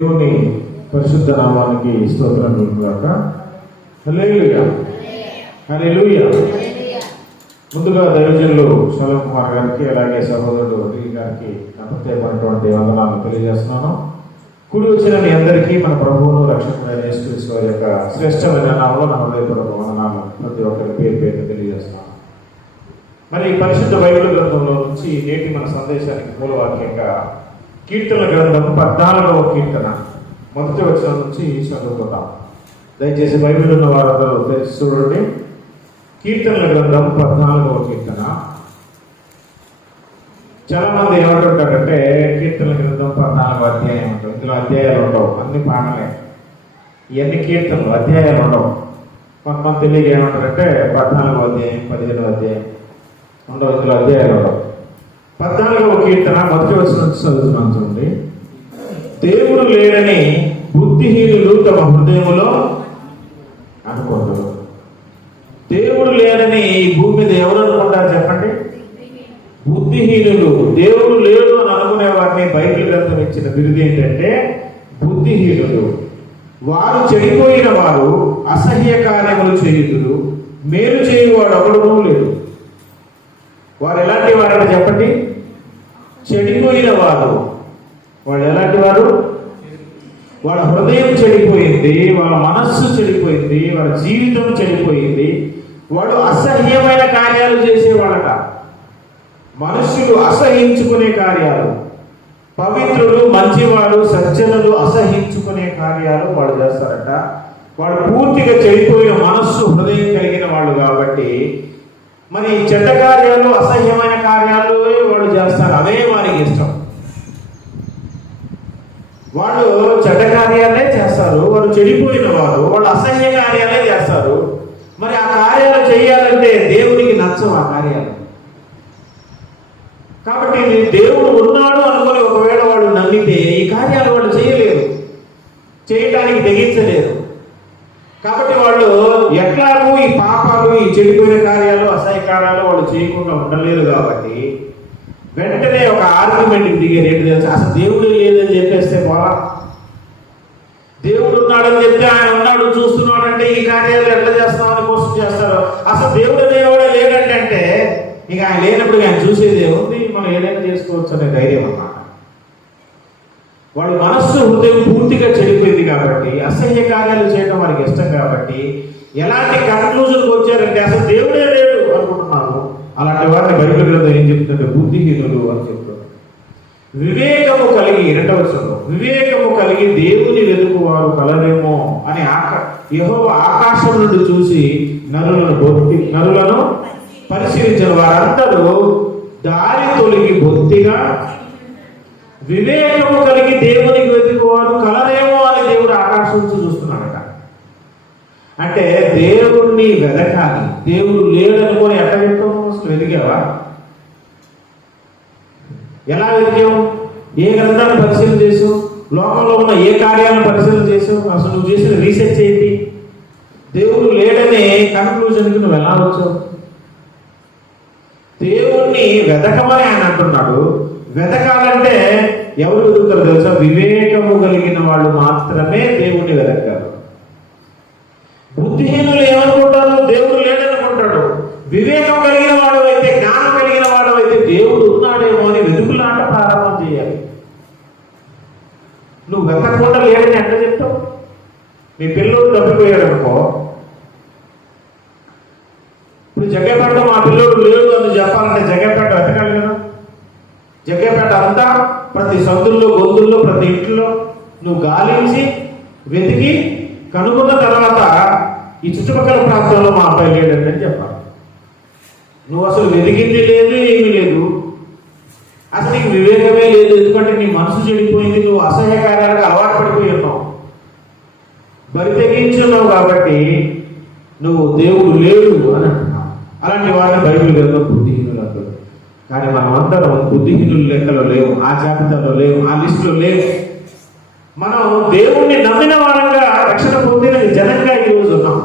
దేవుని పరిశుద్ధ నామానికి స్తోత్రం కలుగుగాక. హల్లెలూయా హల్లెలూయా. ముందుగా దైవజనులు షలోమ్ కుమార్ గారికి, అలాగే సహోదరుడు అఖిల్ గారికి నా ప్రత్యేకమైనటువంటి వందనాలను తెలియజేస్తున్నాను. కూడి వచ్చిన మీ అందరికీ మన ప్రభువును రక్షకుడైన యేసుక్రీస్తు వారి యొక్క శ్రేష్టమైన నామంలో నా హృదయపూర్వక వందనాలను ప్రతి ఒక్కరి పేరు తెలియజేస్తున్నాను. మరి పరిశుద్ధ బైబిల్ గ్రంథంలో నుంచి నేటి మన సందేశానికి మూలవాక్యంగా కీర్తనల గ్రంథం 14వ కీర్తన మొదటి వచనం నుంచి చదువుకుందాం. దయచేసి బైబిల్ ఉన్న వారందరూ తెలిసి చూడండి. కీర్తనల గ్రంథం 14వ కీర్తన. చాలా మంది ఏమంటుంటారంటే కీర్తనల గ్రంథం 14వ అధ్యాయం ఉంటుంది. ఇందులో అధ్యాయాలు ఉండవు, అన్ని పాటలే. ఇవన్నీ కీర్తనలు, అధ్యాయాలు ఉండవు. కొంతమంది తెలియక ఏమంటారంటే 14వ అధ్యాయం 15వ అధ్యాయం ఉండవు, ఇందులో అధ్యాయాలు ఉండవు. 14వ కీర్తన మొదటి వచనం నుంచి చదువుతున్నాను చూడండి. దేవుడు లేడని బుద్ధిహీనులు తమ హృదయములో అనుకోరు. దేవుడు లేడని ఈ భూమి మీద ఎవరు అనుకుంటారు చెప్పండి? బుద్ధిహీనులు. దేవుడు లేడు అని అనుకునే వారిని బైబిల్ గ్రంథం ఇచ్చిన బిరుదు ఏంటంటే బుద్ధిహీనులు. వారు చెడిపోయిన వారు, అసహ్య కార్యములు చేయుదురు, మేలు చేయువాడు ఒకడునూ లేడు. వారు ఎలాంటి వారంటే చెప్పండి? చెడిపోయిన వారు. వాళ్ళు ఎలాంటి వారు? వాళ్ళ హృదయం చెడిపోయింది, వాళ్ళ మనస్సు చెడిపోయింది, వాళ్ళ జీవితం చెడిపోయింది. వాళ్ళు అసహ్యమైన కార్యాలు చేసేవాళ్ళట. మనుషులు అసహించుకునే కార్యాలు, పవిత్రులు, మంచివారు, సజ్జనులు అసహించుకునే కార్యాలు వాళ్ళు చేస్తారట. వాళ్ళు పూర్తిగా చెడిపోయిన మనస్సు, హృదయం కలిగిన వాళ్ళు కాబట్టి మరి చెడ్డ కార్యాలు, అసహ్యమైన కార్యాలు వాళ్ళు చేస్తారు. అదే వారికి ఇష్టం. వాళ్ళు చెడ్డ కార్యాలే చేస్తారు. వాళ్ళు చెడిపోయిన వారు, వాళ్ళు అసహ్య కార్యాలే చేస్తారు. మరి ఆ కార్యాలు చేయాలంటే దేవునికి నచ్చవు ఆ కార్యాలు. కాబట్టి దేవుడు ఉన్నాడు అనుకుని ఒకవేళ వాళ్ళు నమ్మితే ఈ కార్యాలు వాళ్ళు చేయలేరు, చేయటానికి తెగించలేరు. కాబట్టి వాళ్ళు ఎట్లాగూ ఈ పాపాలు, ఈ చెడిపోయిన కార్యాలు, అసహ్య కార్యాలు వాళ్ళు చేయకుండా ఉండలేరు. కాబట్టి వెంటనే ఒక ఆర్గ్యుమెంట్కి దిగారు. ఏంటి తెలుసు? అసలు దేవుడు లేదని చెప్పేస్తే పోలా. దేవుడు ఉన్నాడని చెప్తే ఆయన ఉన్నాడు, చూస్తున్నాడు అంటే ఈ కార్యాలు ఎట్లా చేస్తున్నామని కోసం చేస్తారు. అసలు దేవుడు అనేవాడే లేడంటే ఇక ఆయన లేనప్పుడు ఆయన చూసేది ఏముంది, మనం ఏదైనా చేసుకోవచ్చు అనే ధైర్యం అన్నమాట. వాడు మనస్సు, హృదయం పూర్తిగా చెడిపోయింది కాబట్టి, అసహ్య కార్యాలు చేయడం వారికి ఇష్టం కాబట్టి ఎలాంటి కన్క్లూజన్కి వచ్చారంటే అసలు దేవుడే లేడు అనుకుంటున్నాను. అలాంటి వారిని బైబిల్ గ్రంథం ఏం చెప్తుంటే బుద్ధిహీనులు అని చెప్తారు. వివేకము కలిగి, 2వ వచనంలో, వివేకము కలిగి దేవుని వెతుకువారు కలరేమో అని యెహోవా ఆకాశం నుండి చూసి నరులను పరిశీలించిన వారందరూ దారి తొలగి బొత్తిగా వివేకము కలిగి దేవునికి వెతుకువారు కలరేమో అని దేవుడు ఆకాశం నుంచి చూస్తున్నాడట. అంటే దేవుణ్ణి వెతకాలి. దేవుడు లేడనుకొని ఎట్లా వెతుకావు? అసలు వెతికావా? ఎలా వెతికావు? ఏ గ్రంథాన్ని పరిశీలన చేసావు? లోకంలో ఉన్న ఏ కార్యాలను పరిశీలన చేసావు? అసలు నువ్వు చేసిన రీసెర్చ్ ఏంటి? దేవుడు లేడనే కన్క్లూజన్కి నువ్వు ఎలా వచ్చావు? దేవుణ్ణి వెతకమని ఆయన అంటున్నాడు. వెతకాలంటే ఎవరు వెతుకుతారు తెలుసా? వివేకము కలిగిన వాళ్ళు మాత్రమే దేవుణ్ణి వెతకారు. బుద్ధిహీనులు ఏమనుకుంటారు? దేవుడు లేడనుకుంటాడు. వివేకం కలిగిన వాడు అయితే, జ్ఞానం కలిగిన వాడు అయితే దేవుడు ఉన్నాడేమో అని వెతుకులాట ప్రారంభం చేయాలి. నువ్వు వెతకకుండా లేడని ఎట్లా చెప్తావు? మీ పిల్లోడు తప్పిపోయాడు అనుకో, ఇప్పుడు జగ్గేపేట మా పిల్లోడు లేడు అని చెప్పాలంటే జగ్గేపేట వెతకాలి కదా. జగ్గేపేట అంతా ప్రతి సందుల్లో, గొంతుల్లో, ప్రతి ఇంట్లో నువ్వు గాలించి వెతికి కనుక్కున్న తర్వాత ఈ చుట్టుపక్కల ప్రాంతంలో మా అబ్బాయి లేడండి అని చెప్పాలి. నువ్వు అసలు వెతికింది లేదు, ఏమీ లేదు. అసలు నీకు వివేకమే లేదు. ఎందుకంటే నీ మనసు చెడిపోయింది, నువ్వు అసహ్య కార్యాలకు అలవాటు పడిపోయి ఉన్నావు, బరి తెగించున్నావు. కాబట్టి నువ్వు దేవుడు లేడు అని అంటున్నావు. అలాంటి వారిని బైబిల్ గ్రంథం బుద్ధిహీనులు అంటారు. కానీ మనం అందరం బుద్ధిహీనుల లెక్కలో లేవు, ఆ జాబితాలో లేవు, ఆ లిస్టులో లేవు. మనం దేవుణ్ణి నమ్మిన వారంగా, రక్షణ పొందిన జనంగా ఈరోజు ఉన్నాం.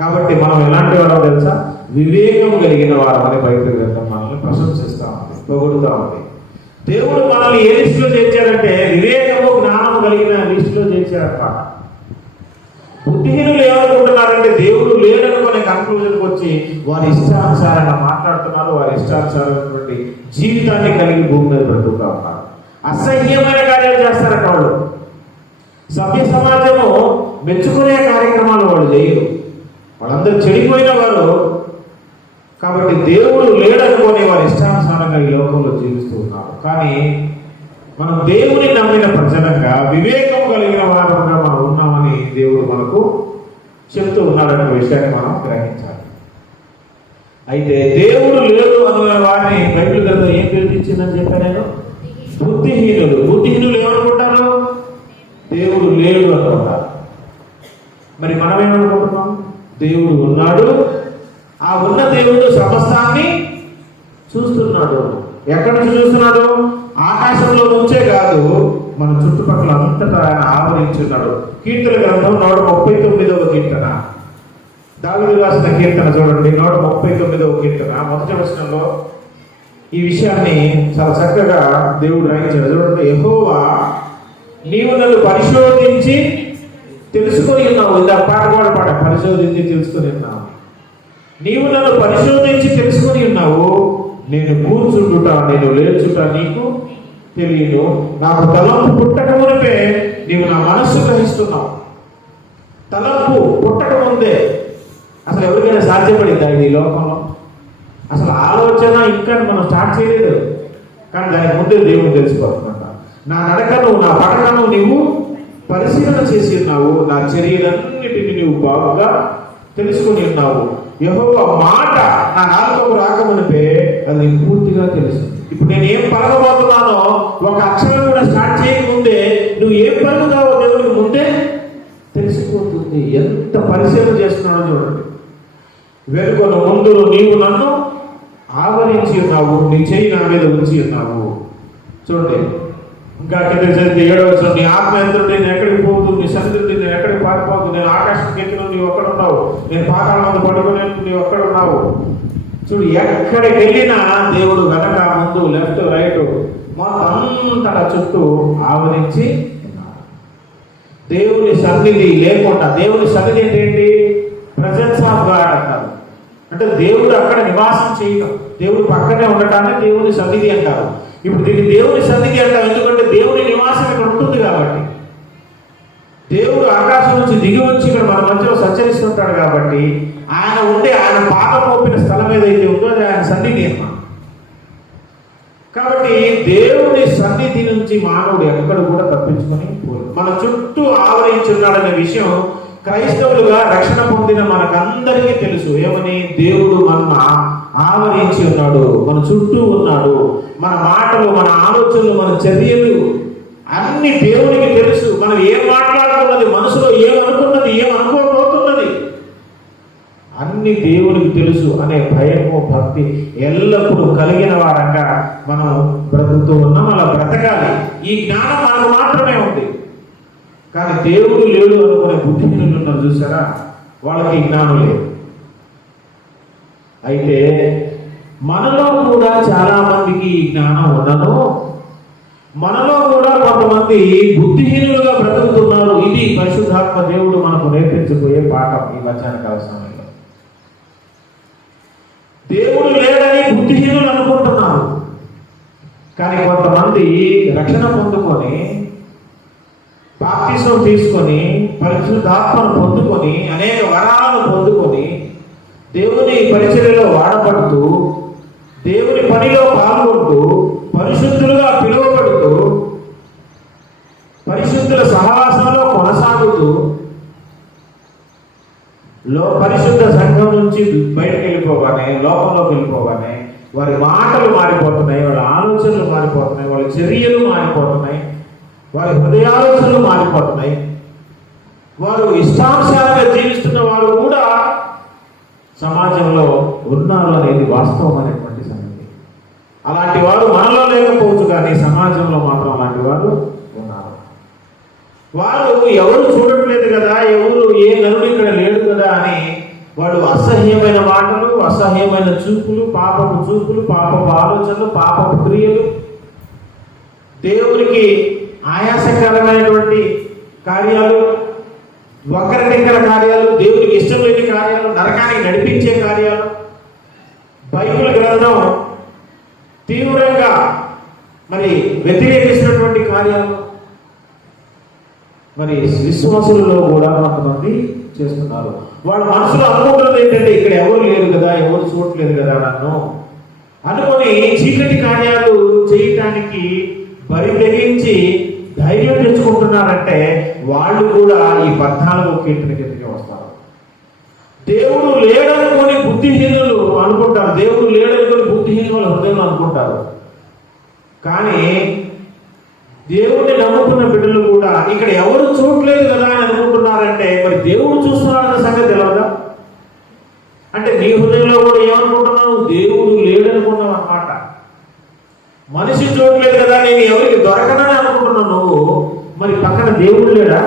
కాబట్టి మనం ఎలాంటి వారో తెలుసా? వివేకం కలిగిన వారు అని బైబిల్ గ్రంథం మనల్ని ప్రశంసిస్తా ఉంది, పొగుడుతా ఉంది. దేవుడు మనల్ని ఏ లిస్టులో చేర్చాడంటే వివేకము జ్ఞానము కలిగిన లిస్టులో చేర్చాడన్నమాట. బుద్ధిహీనులు ఏమనుకుంటున్నారంటే దేవుడు లేడనుకునే కన్క్లూజన్కి వచ్చి వారి ఇష్టానుసారంగా మాట్లాడుతున్నారు, వారి ఇష్టానుసారమైనటువంటి జీవితాన్ని కలిగి భూమి మీద బ్రతుకుతా ఉన్నారు. అసహ్యమైన కార్యాలు చేస్తారట వాళ్ళు. సభ్య సమాజము మెచ్చుకునే కార్యక్రమాలు వాళ్ళు చేయరు. వాళ్ళందరూ చెడిపోయిన వారు. కాబట్టి దేవుడు లేడనుకునే వారి ఇష్టానుసారంగా ఈ లోకంలో జీవిస్తూ ఉన్నారు. కానీ మనం దేవుని నమ్మిన ప్రజలంగా వివేకం కలిగిన వారంగా మనం ఉన్నామని దేవుడు మనకు చెప్తూ ఉన్నాడనే విషయాన్ని మనం గ్రహించాలి. అయితే దేవుడు లేడు అనే వారిని బైబిల్ గ్రంథం ఏం పేర్చిందని చెప్పాను నేను? బుద్ధిహీనులు. బుద్ధిహీనులు ఏమనుకుంటారు? దేవుడు లేడు అనుకుంటారు. మరి మనం ఏమనుకుంటున్నాం? దేవుడు ఉన్నాడు, ఆ ఉన్న దేవుడు సమస్తాన్ని చూస్తున్నాడు. ఎక్కడి నుంచి చూస్తున్నాడు? ఆకాశంలో నుంచే కాదు, మన చుట్టుపక్కల అంతటా ఆయన ఆవరించున్నాడు. కీర్తన గ్రంథం 139వ కీర్తన, దావీదు రాసిన కీర్తన చూడండి. 139వ కీర్తన మొదటి వచనంలో ఈ విషయాన్ని చాలా చక్కగా దేవుడు రాయించాడు. చూడండి, యెహోవా నీవు నన్ను పరిశోధించి తెలుసుకొని ఉన్నావు. ఇందా పాట కూడా పాట, పరిశోధించి తెలుసుకొని ఉన్నావు. నీవు నన్ను పరిశోధించి తెలుసుకొని ఉన్నావు. నేను కూర్చుంటుట నేను లేచుట నీకు తెలియదు. నాకు తలంపు పుట్టక మునిపే నీవు నా మనస్సు గ్రహిస్తున్నావు. తలంపు పుట్టక ముందే అసలు ఎవరికైనా సాధ్యపడిందా ఈ లోకంలో? అసలు ఆలోచన ఇంకా మనం స్టార్ట్ చేయలేదు, కానీ దానికి ముందే దేవుడు తెలిసిపోతుందంట. నా నడకను నా పడకను నీవు పరిశీలన చేసి ఉన్నావు. నా చర్యలన్నిటిని నీవు బాగుగా తెలుసుకుని ఉన్నావు. యెహోవా మాట నా నాలుకకు రాకమునిపే అది నీకు పూర్తిగా తెలుసు. ఇప్పుడు నేను ఏం పలకబోతున్నానో ఒక అక్షరం కూడా స్టార్ట్ చేయకముందే నువ్వు ఏం పలుకుతావో దేవుడికి ముందే తెలిసిపోతుంది. ఎంత పరిశీలన చేస్తున్నాడో చూడండి. వెనుకొన ముందు నీవు నన్ను ఆవరించి ఉన్నావు, నీ చెయ్యి నా మీద ఉంచి ఉన్నావు. చూడండి, ఇంకా కింద చదివితే 7వ వచనం, నీ ఆత్మ ఎంతటి నేను ఎక్కడికి పోదు, నీ సన్నిధి నేను ఎక్కడికి పారిపోదు. నేను ఆకాశం ఎక్కిన నీవు ఒక్కడ ఉన్నావు, నేను పాతాళ మందు పడుకునే నీవు ఒక్కడ ఉన్నావు. చూడు, ఎక్కడికి వెళ్ళినా దేవుడు వెనక ముందు లెఫ్ట్ రైట్ మొత్తం అంతటా చుట్టూ ఆవరించి ఉన్నాడు. దేవుని సన్నిధి లేకుండా, దేవుని సన్నిధి ఏంటి? ప్రెజెన్స్ ఆఫ్ గాడ్ అంటారు. అంటే దేవుడు అక్కడ నివాసం చేయటం, దేవుడు పక్కనే ఉండటాన్ని దేవుని సన్నిధి అంటారు. ఇప్పుడు దీన్ని దేవుని సన్నిధి అంటారు ఎందుకంటే దేవుని నివాసం ఇక్కడ ఉంటుంది కాబట్టి. దేవుడు ఆకాశం నుంచి దిగి వచ్చి ఇక్కడ మన మధ్యలో సంచరిస్తుంటాడు కాబట్టి ఆయన ఉండే, ఆయన పాదం మోపిన స్థలం ఏదైతే ఉందో అది ఆయన సన్నిధి అన్నమాట. కాబట్టి దేవుని సన్నిధి నుంచి మానవుడు ఎక్కడ కూడా తప్పించుకొని పోదు. మన చుట్టూ ఆవరించున్నాడనే విషయం క్రైస్తవులుగా రక్షణ పొందిన మనకందరికీ తెలుసు. ఏమని? దేవుడు మన ఆవరించి ఉన్నాడు, మన చుట్టూ ఉన్నాడు. మన మాటలు, మన ఆలోచనలు, మన చర్యలు అన్ని దేవునికి తెలుసు. మనం ఏం మాట్లాడుతున్నది, మనసులో ఏమనుకున్నది, ఏమనుకోబోతున్నది అన్ని దేవునికి తెలుసు అనే భయము, భక్తి ఎల్లప్పుడూ కలిగిన వారంగా మనం బ్రతుకుతూ ఉన్నాం. అలా బ్రతకాలి. ఈ జ్ఞానం మనకు మాత్రమే ఉంది. కానీ దేవుడు లేడు అనుకునే బుద్ధిహీనులు ఉన్నారు చూసారా, వాళ్ళకి జ్ఞానం లేదు. అయితే మనలో కూడా చాలా మందికి ఈ జ్ఞానం ఉన్నను, మనలో కూడా కొంతమంది బుద్ధిహీనులుగా బ్రతుకుతున్నారు. ఇది పరిశుద్ధాత్మ దేవుడు మనకు నేర్పించబోయే పాఠం ఈ మధ్యాహ్నకాల సమయంలో. దేవుడు లేడని బుద్ధిహీనులు అనుకుంటున్నారు. కానీ కొంతమంది రక్షణ పొందుకొని, బాప్తిసం తీసుకొని, పరిశుద్ధాత్మను పొందుకొని, అనేక వరాలను పొందుకొని, దేవుని పరిచర్యలో వాడబడుతూ, దేవుని పనిలో పాల్గొంటూ, పరిశుద్ధులుగా పిలువబడుతూ, పరిశుద్ధుల సహవాసంలో కొనసాగుతూ, పరిశుద్ధ సంఘం నుంచి బయటకు వెళ్ళిపోగానే, లోకంలోకి వెళ్ళిపోగానే వారి మాటలు మారిపోతున్నాయి, వాళ్ళ ఆలోచనలు మారిపోతున్నాయి, వాళ్ళ చర్యలు మారిపోతున్నాయి, వారి హృదయాలోచనలు మారిపోతున్నాయి. వారు ఇష్టానుసారంగా జీవిస్తున్న వారు కూడా సమాజంలో ఉన్నారు అనేది వాస్తవం అనేటువంటి సంగతి. అలాంటి వారు మనలో లేకపోవచ్చు, కానీ సమాజంలో మాత్రం అలాంటి వారు ఉన్నారు. వారు ఎవరు చూడట్లేదు కదా, ఎవరు ఏ నరుడు ఇక్కడ లేడు కదా అని వాడు అసహ్యమైన మాటలు, అసహ్యమైన చూపులు, పాపపు చూపులు, పాపపు ఆలోచనలు, పాపపు క్రియలు, దేవునికి ఆయాసకరమైనటువంటి కార్యాలు, వక్రటింకర కార్యాలు, దేవునికి ఇష్టం లేని కార్యాలు, నరకానికి నడిపించే కార్యాలు, బైబిల్ గ్రంథం తీవ్రంగా మరి వ్యతిరేకిస్తున్నటువంటి కార్యాలు మరి విశ్వాసులలో కూడా కొంతమంది చేస్తున్నారు. వాళ్ళ మనసులో అనుకుంటున్నది ఏంటంటే, ఇక్కడ ఎవరు లేరు కదా, ఎవరు చూడట్లేదు కదా నన్ను అనుకొని చీకటి కార్యాలు చేయటానికి బరి తెగించి ధైర్యం తెచ్చుకుంటున్నారంటే వాళ్ళు కూడా ఈ 14వ కీర్తన కిందకి వస్తారు. దేవుడు లేడనుకొని బుద్ధిహీనులు అనుకుంటారు, దేవుడు లేడనుకొని బుద్ధిహీనులు వాళ్ళ హృదయంలో అనుకుంటారు. కానీ దేవుడిని నమ్ముకున్న బిడ్డలు కూడా ఇక్కడ ఎవరు చూడలేదు కదా అని అనుకుంటున్నారంటే, మరి దేవుడు చూస్తున్నాడన్న సంగతి తెలియదా? అంటే నీ హృదయంలో కూడా ఏమనుకుంటున్నావు? దేవుడు లేడనుకున్నావు అన్నమాట. మనిషి చూడలేదు కదా, నేను ఎవరికి దొరకనని అనుకుంటున్నావు నువ్వు. మరి పక్కన దేవుడు లేడా?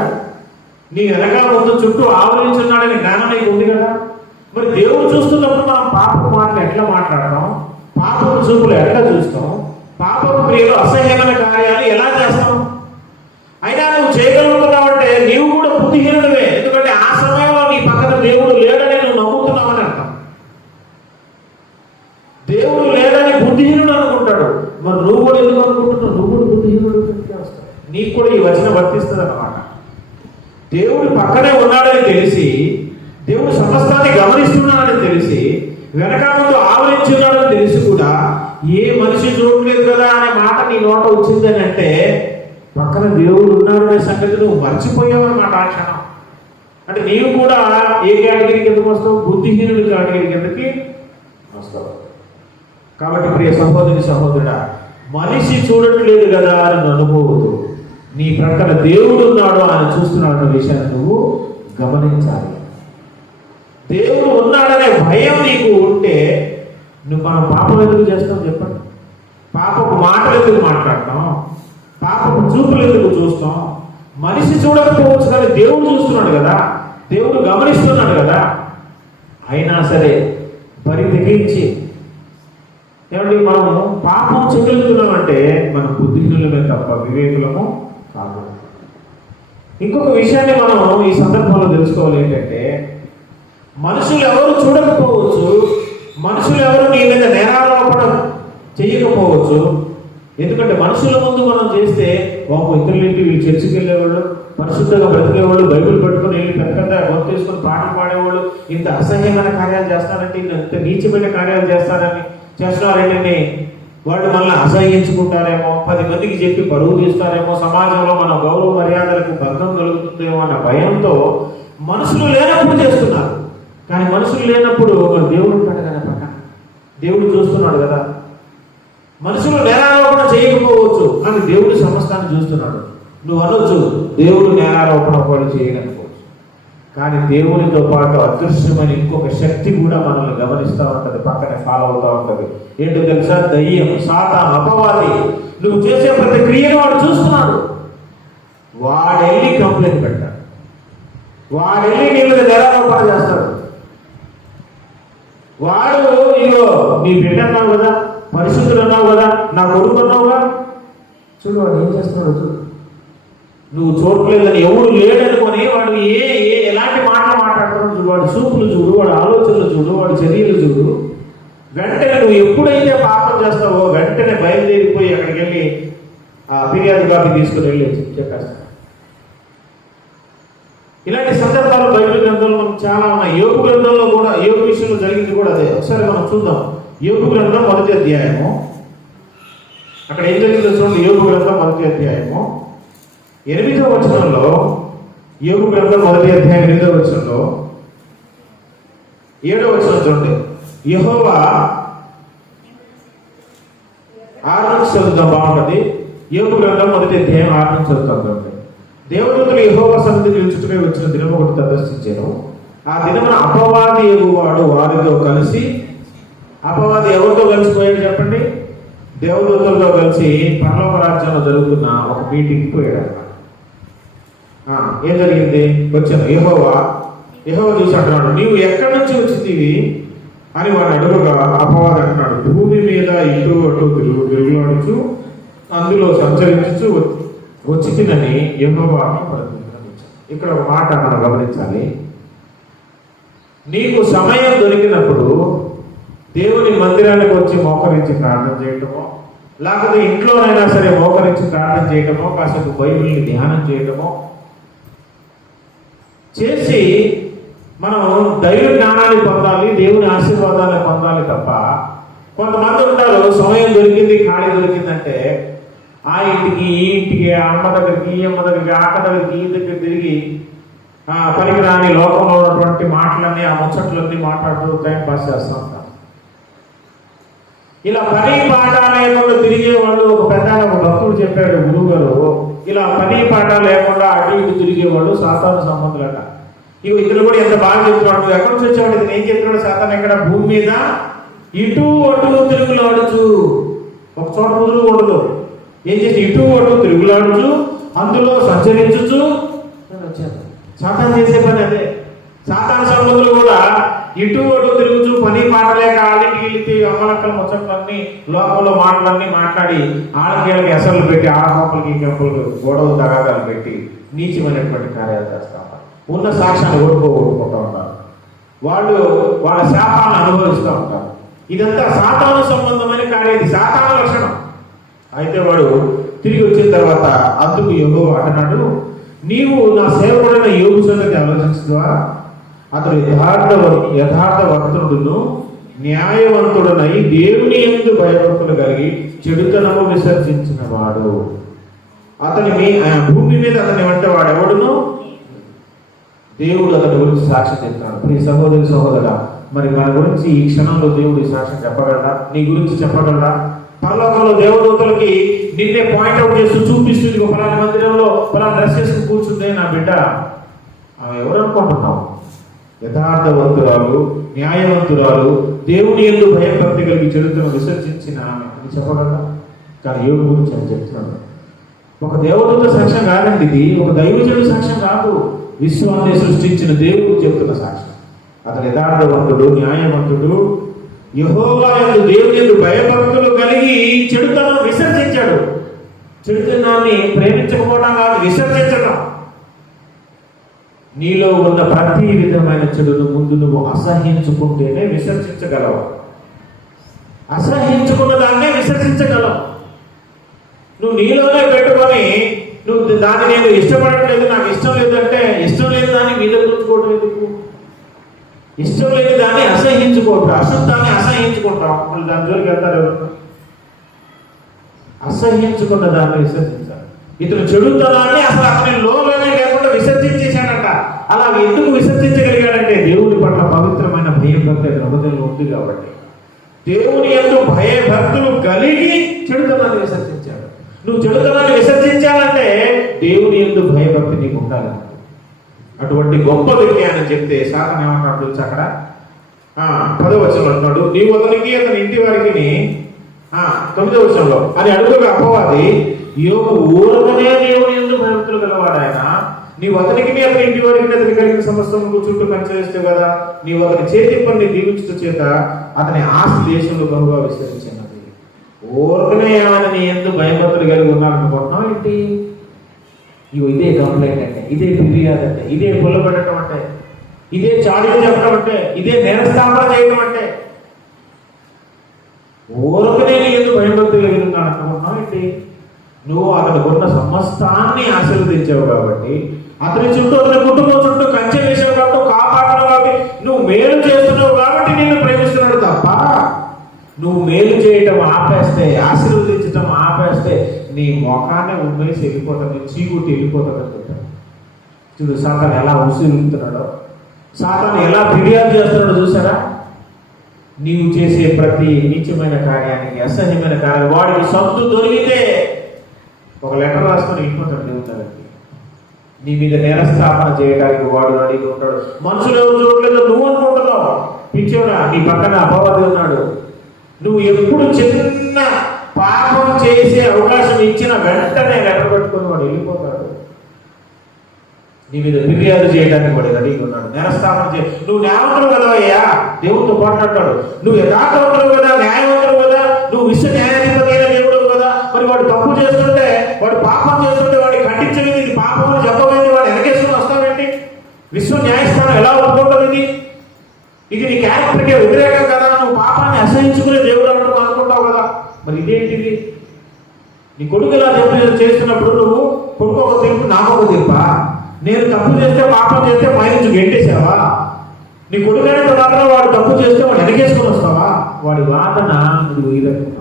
నీ వెనక ముందు చుట్టూ ఆవరించున్నాడని జ్ఞానం నీకు ఉంది కదా. మరి దేవుడు చూస్తున్నప్పుడు మనం పాపపు మాటలు ఎట్లా మాట్లాడతాం, పాపపు చూపులు ఎట్లా చూస్తాం, పాపపు క్రియలు అసహ్యమైన కార్యాలు ఎలా చేస్తాం? అయినా నువ్వు చేయగలుగుతున్నావంటే నీవు కూడా బుద్ధిహీనుడివే. ఎందుకంటే ఆ సమయంలో నీ పక్కన దేవుడు లేడని నువ్వు నమ్ముతున్నావని అర్థం. దేవుడు లేడని బుద్ధిహీనుడు అనుకుంటాడు. మరి నువ్వు కూడా ఎందుకు అనుకుంటున్నావు? నువ్వు కూడా బుద్ధిహీనుడు వస్తావు. నీకు కూడా ఈ వచనం వర్తిస్తుంది అన్నమాట. దేవుడు పక్కనే ఉన్నాడని తెలిసి, దేవుడు సమస్తాన్ని గమనిస్తున్నాడని తెలిసి, వెనక ముందు ఆవరించి ఉన్నాడని తెలిసి కూడా ఏ మనిషి చూడలేదు కదా అనే మాట నీ నోట వచ్చిందని అంటే పక్కన దేవుడు ఉన్నాడు అనే సంగతి నువ్వు మర్చిపోయావన్నమాట ఆ క్షణం. అంటే నీవు కూడా ఏ కేటగిరీ కిందకు వస్తావు? బుద్ధిహీనుడి కేటగిరీ కిందకి వస్తావు. కాబట్టి ప్రియ సహోదరి సహోదరుడా, మనిషి చూడట్లేదు కదా అని అనుకోవద్దు. నీ ప్రక్కన దేవుడు ఉన్నాడు, ఆయన చూస్తున్నాడు అన్న విషయాన్ని నువ్వు గమనించాలి. దేవుడు ఉన్నాడనే భయం నీకు ఉంటే నువ్వు మనం పాపం ఎందుకు చేస్తాం చెప్పండి? పాపపు మాటలు ఎందుకు మాట్లాడతాం? పాపపు చూపులు ఎందుకు చూస్తాం? మనిషి చూడకపోవచ్చు కానీ దేవుడు చూస్తున్నాడు కదా, దేవుడు గమనిస్తున్నాడు కదా. అయినా సరే బరి తెగించి ఏమంటే మనం పాపం చేయగలుగుతున్నామంటే మనం బుద్ధిహీనులమే తప్ప వివేకులము కాదు. ఇంకొక విషయాన్ని మనం ఈ సందర్భంలో తెలుసుకోవాలి ఏంటంటే, మనుషులు ఎవరు చూడకపోవచ్చు, మనుషులు ఎవరు నీ మీద నేరారోపణ చేయకపోవచ్చు. ఎందుకంటే మనుషుల ముందు మనం చేస్తే ఇతరులేంటి, వీళ్ళు చర్చికి వెళ్ళేవాళ్ళు, పరిశుద్ధంగా బ్రతికేవాళ్ళు, బైబిల్ పెట్టుకుని వెళ్ళి పెద్ద పెద్ద గొంతు తీసుకొని పాటలు పాడేవాళ్ళు, ఇంత అసహ్యమైన కార్యాలు చేస్తారంటే, ఇంత నీచమైన కార్యాలు చేస్తున్నారంటే వాళ్ళు మనల్ని అసహ్యించుకుంటారేమో, 10 మందికి చెప్పి పరువు తీస్తారేమో, సమాజంలో మన గౌరవ మర్యాదలకు భంగం కలుగుతుందేమో అన్న భయంతో మనుషులు లేనప్పుడు చేస్తున్నారు. కానీ మనుషులు లేనప్పుడు దేవుడు ఉంటాడు కదా పక్కన, దేవుడు చూస్తున్నాడు కదా. మనుషులు నేరారోపణ చేయకపోవచ్చు కానీ దేవుడు సమస్తాన్ని చూస్తున్నాడు. నువ్వు అనొచ్చు దేవుడు నేరారోపణ ఒకటి చేయకపోవచ్చు, కానీ దేవునితో పాటు అదృశ్యమైన ఇంకొక శక్తి కూడా మనల్ని గమనిస్తూ ఉంటుంది, పక్కనే ఫాలో అవుతూ ఉంటుంది. ఏంటో తెలుసా? దయ్యం, సాతాను, అపవాది. నువ్వు చేసే ప్రతి క్రియను వాడు చూస్తున్నాడు. వాడెళ్ళి కంప్లైంట్ పెట్టాడు, వాడెళ్ళి నీ మీద నేరారోపణ చేస్తాడు. వాడు ఇగో నీ బిడ్డ అన్నావు కదా, పరిశుద్ధులు అన్నావు కదా, నా కొడుకు అన్నావుగా, చూడు వాడు ఏం చేస్తున్నాడు. నువ్వు చూడలేదని ఎవడు లేడనుకొని వాడు ఎలాంటి మాటలు మాట్లాడుతున్నాడు చూడు, వాడు చూపులు చూడు, వాడు ఆలోచనలు చూడు, వాడి చర్యలు చూడు. వెంటనే నువ్వు ఎప్పుడైతే పాపం చేస్తావో వెంటనే బయలుదేరిపోయి అక్కడికి వెళ్ళి ఆ ఫిర్యాదు కాపీ తీసుకుని వెళ్ళి చెప్పేస్తాను. ఇలాంటి సందర్భాలు బైబిల్ గ్రంథంలో మనకు చాలా ఉన్నాయి. యోబు గ్రంథంలో కూడా, యోబు విషయంలో జరిగింది కూడా అదే. ఒకసారి మనం చూద్దాం. యోబు గ్రంథం 1వ అధ్యాయము. అక్కడ ఏం జరిగిందో చూడండి. యోబు గ్రంథం 1వ అధ్యాయము 8వ వచనంలో, యోబు గ్రంథం 1వ అధ్యాయం 8వ వచనంలో 7వ వచనం చూడండి. యెహోవా 6 నుంచి చదువుతాం, బాగుంటుంది. యోబు గ్రంథం 1వ అధ్యాయం 6 నుంచి చదువుతాం చూడండి. దేవదూతలు యెహోవా సన్నిధికి నిలుచుటకై వచ్చిన దినము ఒకటి ప్రదర్శించాను. ఆ దినమున అపవాది ఎగువాడు వారితో కలిసి, అపవాది ఎవరితో కలిసిపోయాడు చెప్పండి? దేవదూతలతో కలిసి పరలోక రాజ్యంలో జరుగుతున్న ఒక మీటింగ్కి పోయాడు. ఏం జరిగింది? వచ్చాను. యెహోవా చూసి అంటున్నాడు, నీవు ఎక్కడి నుంచి వచ్చింది అని వాడు అడుగుగా అపవాది అంటున్నాడు, భూమి మీద ఇటు అటు తిరుగులాడుచు అందులో సంచరించు వచ్చి తినని యెహోవాను ప్రతిదినం. ఇక్కడ ఒక మాట మనం గమనించాలి. నీకు సమయం దొరికినప్పుడు దేవుని మందిరానికి వచ్చి మోకరించి ప్రార్థన చేయటమో, లేకపోతే ఇంట్లోనైనా సరే మోకరించి ప్రార్థన చేయటమో, కాసేపు బైబిల్ని ధ్యానం చేయటమో చేసి మనం దైవ జ్ఞానాన్ని పొందాలి, దేవుని ఆశీర్వాదాన్ని పొందాలి తప్ప, కొంతమంది ఉంటారు సమయం దొరికింది, ఖాళీ దొరికిందంటే ఆ ఇంటికి ఈ ఇంటికి, ఆ అమ్మ దగ్గరికి ఈ అమ్మ దగ్గరికి, ఆ అక్క దగ్గరికి ఈ దగ్గర తిరిగి పనికిరాని లోకంలో ఉన్నటువంటి మాటలన్నీ, ఆ ముచ్చట్లన్నీ మాట్లాడుతూ టైం పాస్ చేస్తూ ఉంటారు. ఇలా పని పాట లేకుండా తిరిగే వాళ్ళు, ఒక పెద్ద ఒక భక్తుడు చెప్పాడు గురువు గారు, ఇలా పని పాట లేకుండా అటు ఇటు తిరిగేవాళ్ళు సాతాను సంబంధులట. ఇతను కూడా ఎంత బాగా చెప్తున్నాడు, ఎక్కడి నుంచి వచ్చేవాడు, ఇది ఏం చెప్తున్నాడు, సాతాను ఎక్కడ భూమి మీద ఇటు అటు తిరుగులాడుచు, ఒక చోట కుదురు ఉండదు, ఏం చేసి ఇటు అటు తిరుగులాడుచు అందులో సంచరించుచు వచ్చాను. సాతాను చేసే పని అదే. సాతాను సంబంధులు కూడా ఇటు అటు తిరుగుచు పని పాట లేక ఆడింటికి వెళ్తే అమ్మలక్కల ముచ్చట్లన్నీ లోకంలో మాటలన్నీ మాట్లాడి ఆడకేళ్ళకి ఎసర్లు పెట్టి, ఆడకోపలకి కెంపులకు గొడవ తగాదాలు పెట్టి నీచమైనటువంటి కార్యాలు చేస్తా ఉంటారు. ఉన్న సాక్ష్యాన్ని ఓడిపోగొట్టుకుంటూ ఉంటారు. వాళ్ళు వాళ్ళ శాపాలను అనుభవిస్తూ ఉంటారు. ఇదంతా సాతాను సంబంధమైన కార్యం, ఇది సాతాను లక్షణం. అయితే వాడు తిరిగి వచ్చిన తర్వాత అందుకు యెహోవా అంటున్నాడు, నీవు నా సేవకుడైన యోబు సంగతి ఆలోచించవా? అతడు యథార్థవర్తనుడును న్యాయవంతుడనై దేవుని యందు భయభక్తులు కలిగి చెడుతనము విసర్జించిన వాడు. అతని భూమి మీద అతని వంటి వాడు ఎవడును దేవుడు అతని గురించి సాక్ష్యం చెప్తాడు. ప్రియ సహోదరి సహోదరా, మరి మన గురించి ఈ క్షణంలో దేవుడి సాక్ష్యం చెప్పగలరా? నీ గురించి చెప్పగలరా? పరలోకంలో దేవదూతలకి నిన్నే పాయింట్అవుట్ చేస్తూ చూపిస్తుంది, ఫలానా మందిరంలో ఫలానా డ్రెస్ చేసుకుని కూర్చుందే నా బిడ్డ, ఆమె ఎవరు అనుకుంటున్నావు? యథార్థవంతురాలు, న్యాయవంతురాలు, దేవుని యందు భయభక్తి కలిగి చెడుతను విసర్జించిన ఆమె అని చెప్పగలరా? కానీ యోబు గురించి అని చెప్తున్నాడు. ఒక దేవదూత సాక్ష్యం కాదండి ఇది, ఒక దైవజనుడి సాక్ష్యం కాదు, విశ్వాన్ని సృష్టించిన దేవుడు చెప్తున్న సాక్ష్యం. అతను యథార్థవంతుడు, న్యాయవంతుడు, యెహోవా యందు దేవుని యందు భయభక్తులు కలిగి చెడుతనం విసర్జించాడు. చెడుతనాన్ని ప్రేమించకపోవడం కాదు, విసర్జించడం. నీలో ఉన్న ప్రతి విధమైన చెడును ముందు నువ్వు అసహించుకుంటేనే విసర్జించగలవు. అసహించుకున్న దాన్నే విసర్జించగలవు. నువ్వు నీలోనే పెట్టుకొని నువ్వు దాన్ని నేను ఇష్టపడట్లేదు, నాకు ఇష్టం లేదంటే, ఇష్టం లేని దాన్ని మీద కూర్చుకోవడం ఎందుకు? ఇష్టం లేని దాన్ని అసహించుకోవటం, అశుద్ధాన్ని అసహించుకుంటాం. మళ్ళీ దాని జోలికి వెళ్తారు ఎవరు? అసహించుకున్న దాన్ని విసర్జించాలి. ఇతను చెడుతనాన్ని అసలు అతని లోనే లేకుండా విసర్జించేశాడట. అలా ఎందుకు విసర్జించగలిగాడంటే దేవుని పట్ల పవిత్రమైన భయభక్తి అతని హృదయంలో ఉంది కాబట్టి. దేవుని యందు భయభక్తులు కలిగి చెడుతనాన్ని విసర్జించాడు. నువ్వు చెడుతనాన్ని విసర్జించాలంటే దేవుని యందు భయభక్తి నీకు ఉండాలి. అటువంటి గొప్ప వ్యక్తి అని చెప్తే సాతాను ఏమంటాడు తెలుసు? అక్కడ 10వ వచనంలో అంటున్నాడు, నీ వదనికి అతని ఇంటి వారికి 9వ వచనంలో అని అడుగుగా అపవాది, యోబు ఊరకనే దేవుని యందు భయభక్తులు గలవాడు ఆయన, నీ వదనికి అతని ఇంటి వారికి అతని కలిగిన సమస్తం చుట్టూ కంచేస్తే కదా, నీ అతని చేతి పని దీవించుట చేత అతని ఆస్తి దేశంలో బహుగా విస్తరించినది. ఊరకనే ఏమైనా నీ యందు భయభక్తులు కలిగి ఉన్నారనుకుంటున్నావు ఏంటి? ఇదే కంప్లైంట్ అంటే, ఇదే ఫిర్యాదు అంటే, ఇదే పుల్లబెట్టడం అంటే, ఇదే చాడీలు చెప్పడం అంటే, ఇదే నేరస్థాపన చేయడం అంటే. ఊరకనే నీ యందు భయభక్తులు కలిగి ఉన్నాను అనుకుంటున్నావు ఏంటి? నువ్వు అతనికి ఉన్న సమస్తాన్ని ఆశీర్వదించావు కాబట్టి, అతని చుట్టూ, అతని కుటుంబం చుట్టూ కంచె వేసావు కాబట్టి, కాపాడడం కాబట్టి, నువ్వు మేలు చేస్తున్నావు కాబట్టి నిన్ను ప్రేమిస్తున్నాడు తప్ప, నువ్వు మేలు చేయటం ఆపేస్తే, ఆశీర్వదించటం ఆపేస్తే నీ మొఖాన్ని ఉమ్మేసి వెళ్ళిపోతుంది, చీకుటి వెళ్ళిపోతుందని చెప్పాడు. చూడు సాతాను ఎలా ఉసిరుతున్నాడో, సాతాను ఎలా ఫిర్యాదు చేస్తున్నాడో చూసారా? నీవు చేసే ప్రతి నీచమైన కార్యానికి, అసహ్యమైన కార్యానికి వాడికి సొంత దొరికితే ఒక లెటర్ రాసుకొని వెళ్ళిపోతాడు దేవుతానికి. నీ మీద నేరస్థాపన చేయడానికి వాడు అడిగి ఉంటాడు. మనుషులు ఎవరు చూడలేదు, నువ్వు అనుకుంటున్నావు. పిచ్చోడా, నీ పక్కన అపవాది ఉన్నాడు. నువ్వు ఎప్పుడు చిన్న పాపం చేసే అవకాశం ఇచ్చిన వెంటనే లెటర్ పెట్టుకుని వాడు వెళ్ళిపోతాడు. నీ మీద ఫిర్యాదు చేయడానికి వాడు రెడీగా ఉన్నాడు. నేరస్థాపన నువ్వు న్యాయవంతులు కదా అయ్యా, దేవుడితో పోట్లాడతాడు. నువ్వు యథార్థవంతులు కదా, న్యాయవంతులు కదా, నువ్వు విశ్వ న్యాయాధిపతి అయిన దేవుడు కదా, మరి వాడు తప్పు చేస్తుంటే, వాడు పాపం చేస్తుంటే వాడిని ఖండించలేదు, ఇది పాపం అని చెప్పలేదు, వాడు వెనకేసుకుని వస్తావేంటి? విశ్వ న్యాయస్థానం ఎలా ఒప్పుకుంటుంది? ఇది నీ క్యారెక్టర్కి వ్యతిరేకం కదా, నువ్వు పాపాన్ని అసహించుకునే దేవుడు అంటూ అనుకుంటావు కదా. మరి ఇదేంటిది? నీ కొడుకు ఇలా చేస్తున్నప్పుడు నువ్వు కొడుకు ఒక తీర్పు నాకు ఒక తీర్పా? నేను తప్పు చేస్తే, పాపం చేస్తే మైనుంచి గెంటేసావా? నీ కొడుకైనంత మాత్రం వాడు తప్పు చేస్తే వాడు వెనకేసుకొని వస్తావా? వాడి వాదన నువ్వు ఈదనుకున్నావు.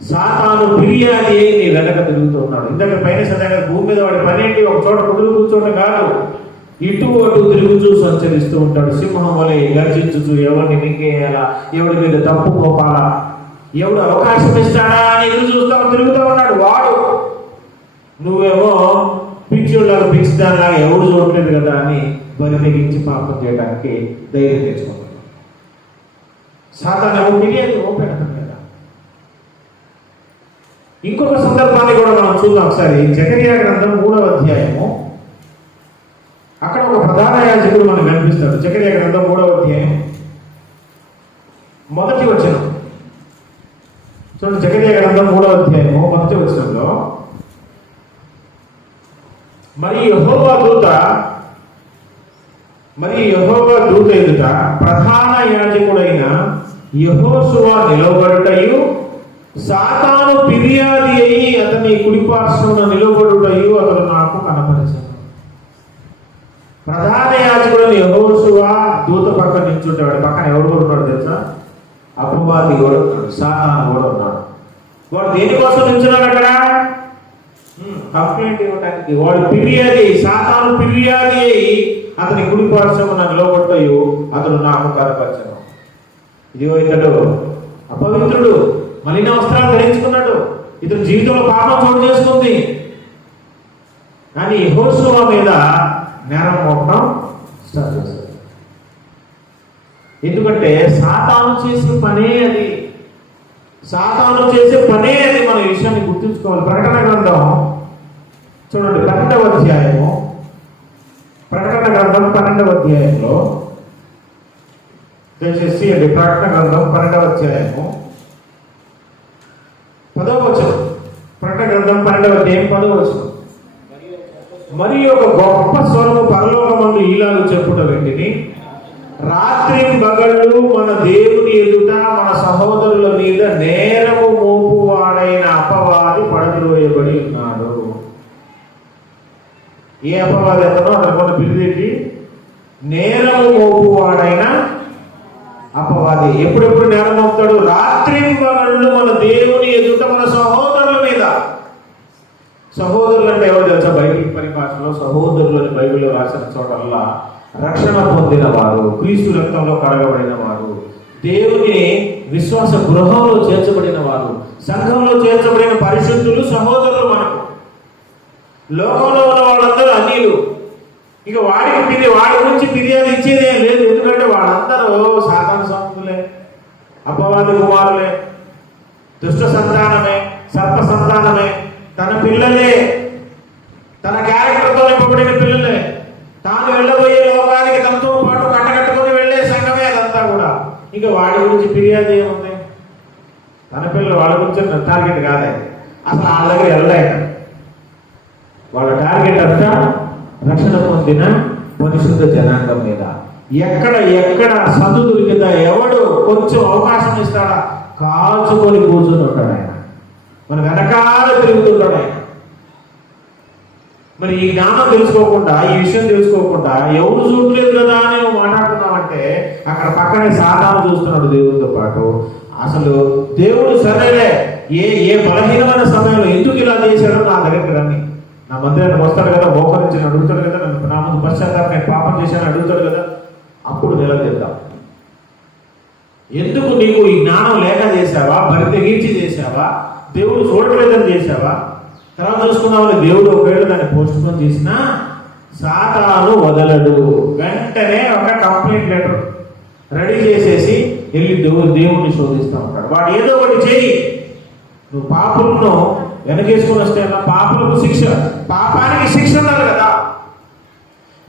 సాతాను ఫిర్యాది అయి నీ వెనక తిరుగుతూ ఉన్నాడు. ఇందాక పైన సదాగా భూమి మీద వాడి పని ఏంటి? ఒక చోట కుదురు కూర్చోవడం కాదు, ఇటు అటు తిరుగుచూ సంచరిస్తూ ఉంటాడు. సింహం వలె గర్జించుచు ఎవరిని మింగేయాలా, ఎవడి మీద తప్పు మోపాలా, ఎవడు అవకాశం ఇస్తాడా అని ఎదురు చూస్తావు, తిరుగుతూ ఉన్నాడు వాడు. నువ్వేమో పిచ్చోళ్ళగా పిచ్చిదానిలాగా ఎవరు చూడలేదు కదా అని బరి తెగించి పాపం చేయడానికి ధైర్యం తెచ్చుకుంటాడు. సాతానేమో ఫిర్యాదు పెడతాడు కదా. ఇంకొక సందర్భాన్ని కూడా మనం చూద్దాం ఒకసారి. జకర్యా గ్రంథం 3వ అధ్యాయము. అక్కడ ఒక ప్రధాన యాజకుడు మనకు కనిపిస్తాడు. జకర్యా గ్రంథం 3వ అధ్యాయం మొదటి వచనం చూడండి. జకర్యా గ్రంథం 3వ అధ్యాయము మొదటి వచనంలో, మరి యెహోవా దూత ఎదుట ప్రధాన యాజకుడైన యెహోషువ నిలబడుటయు, సాతాను ఫిర్యాది అయి అతని కుడిపార్శ్వమున నిలబడుటయు అతడు నాకు కనపరిచాడు. ప్రధాన యాజకుడైన యెహోషువ దూత పక్కన నిల్చుంటాడు. పక్కన ఎవరు కూడా ఉన్నాడు తెలుసా? అపవాది కూడా ఉన్నాడు, సాతాను కూడా ఉన్నాడు. వాడు దేనికోసం నిల్చున్నాడు అక్కడ? కంప్లైంట్ ఇవ్వడానికి. వాడు ఫిర్యాది, సాతాను ఫిర్యాది అయి అతని కుడి పార్శ్వమున నిలబడుటయు అతడు నాకు కనపరిచాడు. ఇదిగో ఇతడు అపవిత్రుడు, మలిన వస్త్రాలు ధరించుకున్నాడు, ఇతని జీవితంలో పాపం చోటు చేసుకుంది అని యెహోషువ మీద నేరం మోపడం స్టార్ట్ చేశాడు. ఎందుకంటే సాతాను చేసే పనే అది, మన విషయాన్ని గుర్తుంచుకోవాలి. ప్రకటన గ్రంథం చూడండి, 12వ అధ్యాయము. ప్రకటన గ్రంథం 12వ అధ్యాయంలో దయచేసి అండి. ప్రకటన గ్రంథం 12వ అధ్యాయము 10వ వచనం. ప్రకటన గ్రంథం 12వ అధ్యాయం 10వ వచనం. మరి ఒక గొప్ప స్వరము పరలోకమందు ఈలాగు చెప్పుట వెంటిని, రాత్రి పగళ్ళు మన దేవుని ఎదుట మన సహోదరుల మీద నేరము మోపువాడైన అపవాది పడద్రోయబడి ఉన్నాడు. ఏ అపవాది అతనో అతను కొన్ని పిలిచి నేరము మోపువాడైన అపవాది. ఎప్పుడెప్పుడు నేరం మోపుతాడు? రాత్రి పగళ్ళు మన దేవుని ఎదుట మన సహోదరుల మీద. సహోదరులు అంటే ఎవరు తెలుసా? బైబిల్ పరిభాషలో సహోదరులు అని బైబిల్లో రాసిన చోటల్లా రక్షణ పొందిన వారు, క్రీస్తు రక్తంలో కడగబడిన వారు, దేవుని విశ్వాస గృహంలో చేర్చబడిన వారు, సంఘంలో చేర్చబడిన పరిశుద్ధులు సహోదరులు. మనకు లోకంలో ఉన్న వాళ్ళందరూ అన్యులు. ఇక వాడి గురించి ఫిర్యాదు ఇచ్చేదేం లేదు. ఎందుకంటే వాళ్ళందరూ సాతాను సంతులే, అపవాది కుమారులే, దుష్ట సంతానమే, సర్ప సంతానమే, తన పిల్లలే, తన క్యారెక్టర్తో నింపబడిన పిల్లలే, తాను వెళ్ళబోయే లోకానికి తనతో పాటు కట్టకట్టుకుని వెళ్ళే సంఘమే అదంతా కూడా. ఇక వాడి గురించి ఫిర్యాదు ఏముంది? తన పిల్లలు వాళ్ళ గురించి టార్గెట్ కాదే, అసలు వాళ్ళ దగ్గర వెళ్ళలేక. వాళ్ళ టార్గెట్ అంతా రక్షణ పొందిన పరిశుద్ధ జనాంగం మీద. ఎక్కడ సందు దొరికిందా, ఎవడు కొంచెం అవకాశం ఇస్తాడా కాల్చుకొని కూర్చొని ఉంటాడు ఆయన. మన వెనకాల తిరుగుతుంటాడు ఆయన. మరి ఈ జ్ఞానం తెలుసుకోకుండా, ఈ విషయం తెలుసుకోకుండా, ఎవరు చూడలేదు కదా అని నువ్వు మాట్లాడుతున్నావంటే అక్కడ పక్కనే సాతాను చూస్తున్నాడు దేవుడితో పాటు. అసలు దేవుడు సరేలే, ఏ బలహీనమైన సమయంలో ఎందుకు ఇలా చేశాడో నా దగ్గరికి రండి, నా మందిరానికి వస్తాడు కదా, మోకరించి అడుగుతాడు కదా, నా ముందు పశ్చాత్తాపం, నేను పాపం చేశాను అడుగుతాడు కదా, అప్పుడు నిలదీద్దాం. ఎందుకు నీకు ఈ జ్ఞానం లేక చేశావా? బరి తెగించి చేశావా? దేవుడు చూడలేదని చేశావా? తర్వాత చూసుకున్నామని దేవుడు ఒకవేళ దాన్ని పోస్ట్ పోన్ చేసినా సాతాను వదలడు. వెంటనే ఒక కంప్లైంట్ లెటర్ రెడీ చేసేసి వెళ్ళి దేవుడిని శోధిస్తూ ఉంటాడు. వాడు ఏదో ఒకటి చేయి, నువ్వు పాపులను వెనకేసుకొని వస్తే పాపులకు శిక్ష, పాపానికి శిక్ష ఉన్నారు కదా.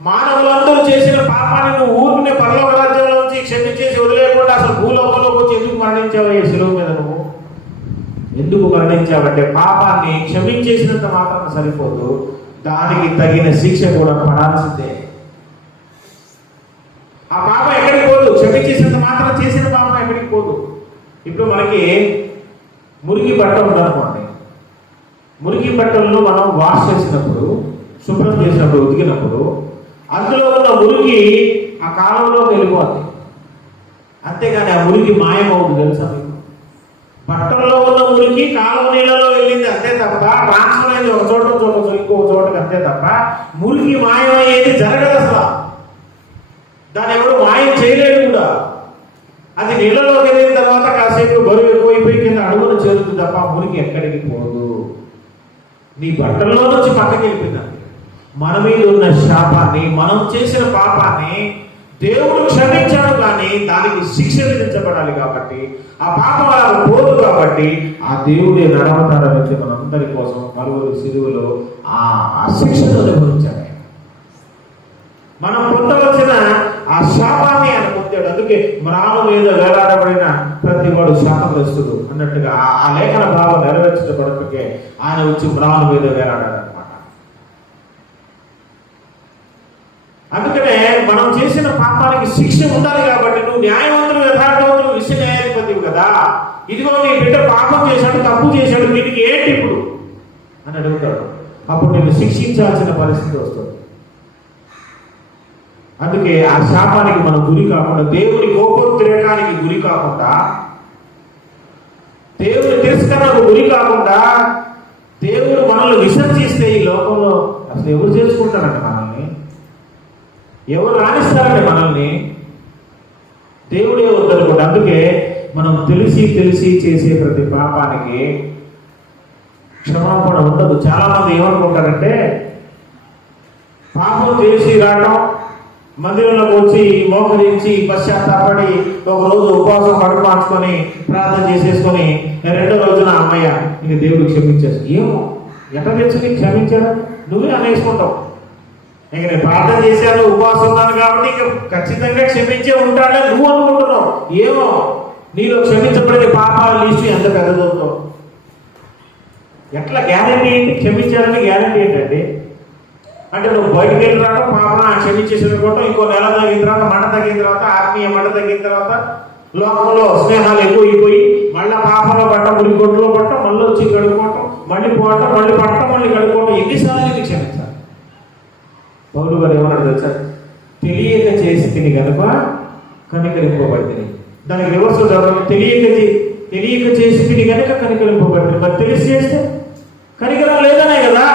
మానవులందరూ చేసిన పాపాన్ని నువ్వు ఊరినే పరలోక రాజ్యంలో నుంచి క్షమించేసి వదిలేయకుండా అసలు భూలోకంలోకి వచ్చి ఎందుకు మరణించావు ఈ శిలువ మీద? నువ్వు ఎందుకు మరణించావంటే పాపాన్ని క్షమించేసినంత మాత్రం సరిపోదు, దానికి తగిన శిక్ష కూడా పడాల్సిందే. ఆ పాపం ఎక్కడికి పోదు, క్షమించేసినంత మాత్రం చేసిన పాపం ఎక్కడికి పోదు. ఇప్పుడు మనకి మురికి బట్ట ఉందనుకోండి, మురికి బట్టలను మనం వాష్ చేసినప్పుడు, శుభ్రం చేసినప్పుడు, ఉతికినప్పుడు అందులో ఉన్న మురికి ఆ కాలంలోకి వెళ్ళిపోతుంది. అంతేగాని ఆ మురికి మాయమవుతుంది. తెలుసా మీకు? బట్టల్లో ఉన్న మురికి కాలువ నీళ్ళలో వెళ్ళింది అంతే తప్ప, ట్రాన్స్ఫర్ అయింది ఒక చోట ఇంకొక చోటకి అంతే తప్ప, మురికి మాయమయ్యేది జరగదు అసలు. దాన్ని ఎవరు మాయం చేయలేడు కూడా. అది నీళ్ళలోకి వెళ్ళిన తర్వాత కాసేపు బరువు ఎక్కువైపోయి కింద అడుగును చేరుతుంది తప్ప మురికి ఎక్కడికి పోదు. నీ బట్టల్లో నుంచి పక్కకి వెళ్ళిపోయింది. మన మీద ఉన్న శాపాన్ని, మనం చేసిన పాపాన్ని దేవుడు క్షమించాడు, కానీ దానికి శిక్ష విధించబడాలి. కాబట్టి ఆ పాపం అలా పోదు. కాబట్టి ఆ దేవుడి నడవతార నుంచి మనందరి కోసం మరుగురు సిలువలో ఆ శిక్షను అనుభవించాలి. మనం పొందవలసిన ఆ శాపాన్ని ఆయన పొందాడు. అందుకే మ్రాను మీద వేలాడబడిన ప్రతి వాడు శాపగ్రస్తుడు అన్నట్టుగా ఆ లేఖన భావం నెరవేర్చబడటకే ఆయన వచ్చి మ్రాను మీద వేలాడాడనమాట. అందుకనే మనం చేసిన పాపానికి శిక్ష ఉండాలి. కాబట్టి నువ్వు న్యాయవంతులు, యథార్థవంతులు, విశ్వ న్యాయాధిపతివి కదా. ఇదిగో నీ బిడ్డ పాపం చేశాడు, తప్పు చేశాడు, దీనికి ఏంటి ఇప్పుడు అని అడుగుతాడు. అప్పుడు నేను శిక్షించాల్సిన పరిస్థితి వస్తుంది. అందుకే ఆ శాపానికి మనం గురి కాకుండా, దేవుని కోపోద్రేకానికి గురి కాకుండా, దేవుని తిరస్కరణకు గురి కాకుండా, దేవుడు మనల్ని విసర్జిస్తే ఈ లోకంలో అసలు ఎవరు చేసుకుంటారంటే మనల్ని, ఎవరు రాణిస్తారంటే మనల్ని? దేవుడే వద్దనుకుంటా. అందుకే మనం తెలిసి చేసే ప్రతి పాపానికి క్షమాపణ ఉండదు. చాలా మంది ఏమనుకుంటారంటే, పాపం చేసి రావడం, మందిరంలోకి వచ్చి మోకరించి పశ్చాత్తాపడి ఒక రోజు ఉపవాసం కడుపు మార్చుకొని ప్రార్థన చేసేసుకొని రెండో రోజున అమ్మయ్య ఇంక దేవుడు క్షమించేసి, ఏమో ఎట్లా తెచ్చి క్షమించాడు నువ్వే అనేసుకుంటావు. ఇంక నేను ప్రార్థన చేశాను, ఉపవాసం ఉన్నాను కాబట్టి ఇక ఖచ్చితంగా క్షమించే ఉంటాడని నువ్వు అనుకుంటున్నావు. ఏమో నీలో క్షమించబడిన పాపాల లిస్టు ఎంత పెద్దదవుతావు. ఎట్లా గ్యారంటీ ఏంటి? క్షమించాలని గ్యారంటీ ఏంటండి? అంటే నువ్వు బయటికి వెళ్ళి రావడం, పాపం క్షమించేసి అనుకోవటం, ఇంకో నెల తగ్గిన తర్వాత, మంట తగ్గిన తర్వాత, ఆత్మీయ మంట తగ్గిన తర్వాత, లోకంలో స్నేహాలు ఎక్కువైపోయి మళ్ళీ పాపంలో పట్టం, మురికి గొడ్డులో పట్టం, మళ్ళీ వచ్చి కడుక్కోవటం, మళ్ళీ పోవటం, మళ్ళీ పట్టడం, మళ్ళీ కడుక్కోవటం, ఎన్నిసార్లు ఇది క్షమించాలి? పౌలు గారు ఏమన్నాడు తెలుసా? తెలియక చేసి తిని కనుక కనికరింపబడింది. దానికి రివర్స్ చదవాలి. తెలియక చేసి తిని కనుక కనికరింపబడింది. మరి తెలిసి చేస్తే కనికరం లేదనే కదా,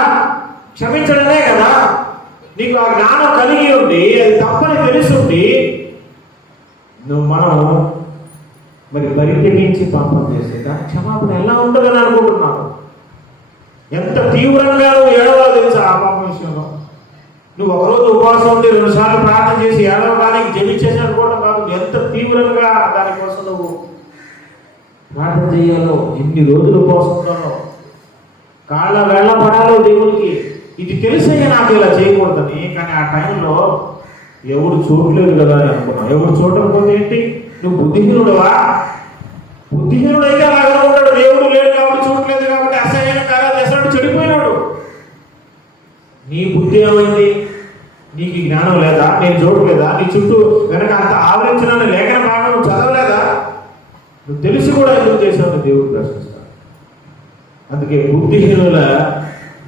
క్షమించడమే కదా. నీకు ఆ జ్ఞానం కలిగి ఉంది, అది తప్పని తెలుసుంది, మనం మరి బరితెగించి పాపం చేస్తే దాని క్షమాపణ ఎలా ఉంటుందని అనుకుంటున్నావు? ఎంత తీవ్రంగా నువ్వు ఏడవలో తెలుసా ఆ పాపం విషయంలో? నువ్వు ఒకరోజు ఉపవాసం ఉండి 2 సార్లు ప్రార్థన చేసి ఏడవడానికి జపించేసి అనుకోవడం కాదు, ఎంత తీవ్రంగా దానికోసం నువ్వు ప్రార్థన చేయాలో, ఎన్ని రోజులు ఉపవాసం ఉండాలో, కాళ్ళ వేళ్ళ పడాలో దేవుడికి. ఇది తెలిసయ్యా నాకు ఇలా చేయకూడదని. కానీ ఆ టైంలో ఎవడు చూడలేదు కదా అని అనుకున్నావు. ఎవడు చూడకపోతే ఏంటి? నువ్వు బుద్ధిహీనుడువా? బుద్ధిహీనుడైతే అలా అనుకుంటాడు. దేవుడు లేడు కాబట్టి, చూడలేదు కాబట్టి అసహ్యమైన కార్యాలు చేస్తాడు, చెడిపోయినాడు. నీ బుద్ధి ఏమైంది? నీకు జ్ఞానం లేదా? నేను చూడలేదా? నీ చుట్టూ వెనక అంత ఆవరించిన లేఖన భాగం నువ్వు చదవలేదా? నువ్వు తెలిసి కూడా ఎందుకు చేసావు? దేవుడు ప్రశ్నిస్తాడు. అందుకే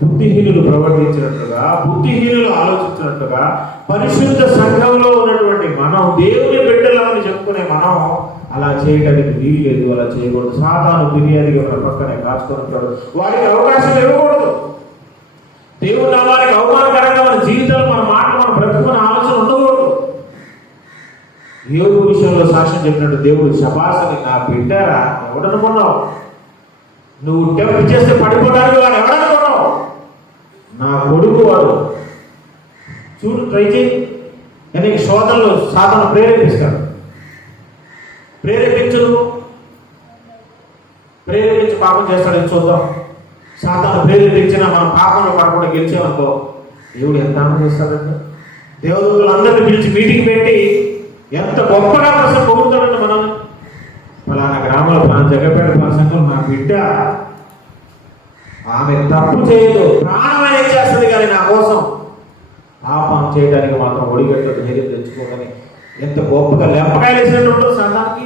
బుద్ధిహీనులు ప్రవర్తించినట్లుగా, బుద్ధిహీనులు ఆలోచించినట్లుగా, పరిశుద్ధ సంఘంలో ఉన్నటువంటి మనం, దేవుని బిడ్డలని చెప్పుకునే మనం అలా చేయడానికి వీలు లేదు, అలా చేయకూడదు. సాతాను ఫిర్యాదుగా మన పక్కనే కాచుకుంటాడు. వాడికి అవకాశం ఇవ్వకూడదు. దేవుని నామానికి అవమానకరంగా మన జీవితాలు, మన మాటలు, మన బ్రతుకున్న ఆలోచన ఉండకూడదు. యోగు విషయంలో సాక్ష్యం చెప్పినట్టు, దేవుడు శబాసని నా బిడ్డారా ఎవడనుకున్నావు? నువ్వు టెంప్ట్ చేస్తే పడిపోవడానికి వాడు ఎవడనుకున్నావు? నా కొడుకు వాడు. చూడు, ట్రై చేయి. నీకు శోధనలు సాధన ప్రేరేపిస్తాడు. ప్రేరేపించు పాపం చేస్తాడని చూద్దాం. సాతాను ప్రేరేపించిన మనం పాపంలో పడకుండా గెలిచామనుకో, దేవుడు ఎంత ఆనందిస్తాడంటే. దేవదూతలందరినీ పిలిచి మీటింగ్ పెట్టి ఎంత గొప్పగా పొగుడుతాడంటే మనం. ఫలానా గ్రామంలో, ఫలానా జగపేట సంఘం నా బిడ్డ ఆమె తప్పు చేయదు, ప్రాణమైన చేస్తుంది కానీ నా కోసం. పాపం చేయడానికి మాత్రం ఒడిగట్టు ధైర్యం తెచ్చుకోమని ఎంత గొప్పగా లెంపకాయలు వేసినట్టు ఉంటుంది సంఘానికి.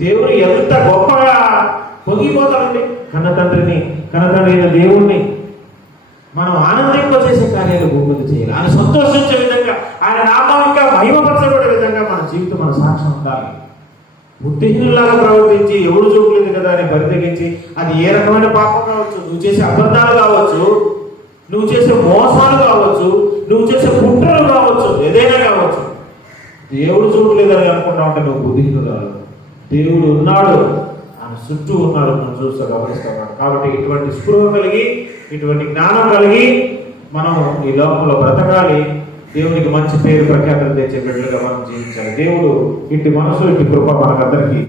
దేవుడు ఎంత గొప్పగా పొంగిపోతామండి. కన్నతండ్రి అయిన దేవుణ్ణి మనం ఆనందింపచేసే కార్యాలు భూమికి చేయాలి. ఆయన సంతోషించే విధంగా, ఆయన నామం ఇంకా మహిమపరచబడే విధంగా మన జీవితం, మన సాక్ష్యం ఉండాలి. బుద్ధిహీనులాగా ప్రవర్తించి ఎవడు చూపలేదు కదా అని పరితగించి, అది ఏ రకమైన పాపం కావచ్చు, నువ్వు చేసే అబద్ధాలు కావచ్చు, నువ్వు చేసే మోసాలు కావచ్చు, నువ్వు చేసే కుట్రలు కావచ్చు, ఏదైనా కావచ్చు, దేవుడు చూడలేదని అనుకుంటా ఉంటే నువ్వు బుద్ధిహీనురాలు. దేవుడు ఉన్నాడు, ఆయన చుట్టూ ఉన్నాడు, మనం చూస్తూ గమనిస్తాడు. కాబట్టి ఇటువంటి స్పృహ కలిగి, ఇటువంటి జ్ఞానం కలిగి మనం ఈ లోకంలో బ్రతకాలి. దేవునికి మంచి పేరు ప్రఖ్యాతలు తెచ్చే బిడ్డలుగా మనం జీవించాలి. దేవుడు ఇటు మనసు, ఇటు కృప మనకందరికీ